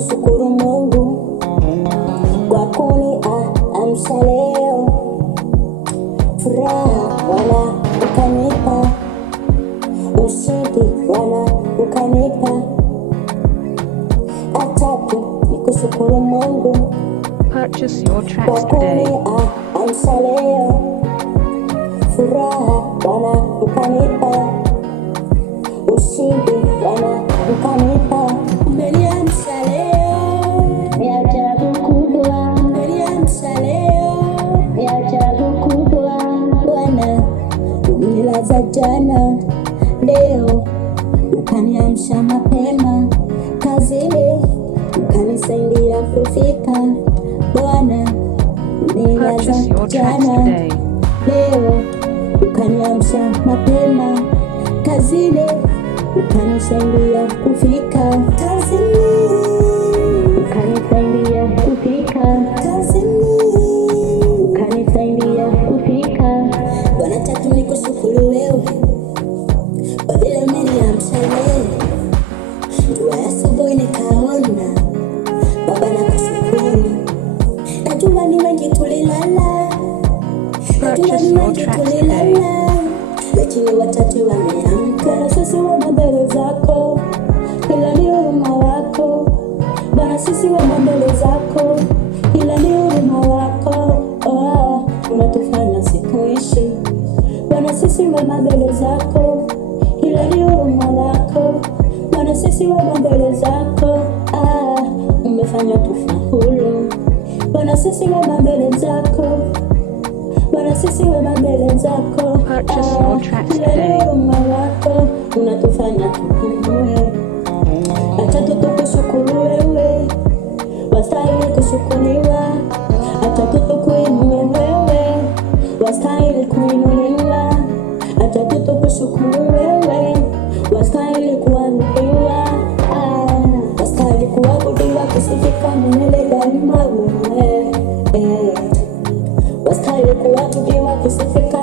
kushukuru Mungu kwa kuniamsha leo, furaha Bwana ukanipa, ushindi Bwana ukanipa, atatu ni kushukuru Mungu Purchase your kwa tracks today. kuniamsha leo, furaha Bwana ukanipa, ushindi Bwana ukanipa. Umeniamsha leo, ni ajabu kubwa. Umeniamsha leo, ni ajabu kubwa. Bwana umenilaza jana, leo ukaniamsha mapema, kazini ukanisaidia kufika. Bwana umenilaza Purchase your tracks jana, today. leo ukaniamsha mapema, kazini ukanisaidia kufika. Kazini ukanisaidia kufika. Kazini ukanisaidia kufika. Bwana, tatu ni kushukuru wewe kwa vile umeniamsha leo, jua ya asubuhi nikaona. Baba nakushukuru, najua ni wengi tulilala, najua ni wengi tulilala, lakini watatu wameamka. Na sisi wema mbele zako, ila ni huruma wako. Bwana, sisi wema mbele zako, ila ni huruma wako. Unatufanya sikuishi. Bwana, sisi wema mbele zako, ila ni huruma wako. Bwana, sisi wema mbele zako, umefanya tufaulu. Bwana, sisi wema mbele zako, Bwana, sisi wema mbele zako, Purchase your tracks ila ni today. huruma wako, unatufanya tupumue. Acha tukushukuru wewe, wastahili kushukuriwa. Acha tukuinue wewe, wastahili kuinuliwa. Acha tukushukuru wewe, wastahili kuabudiwa. Wastahili kuabudiwa, kusifika milele daima wewe. Wastahili kuabudiwa, kusifika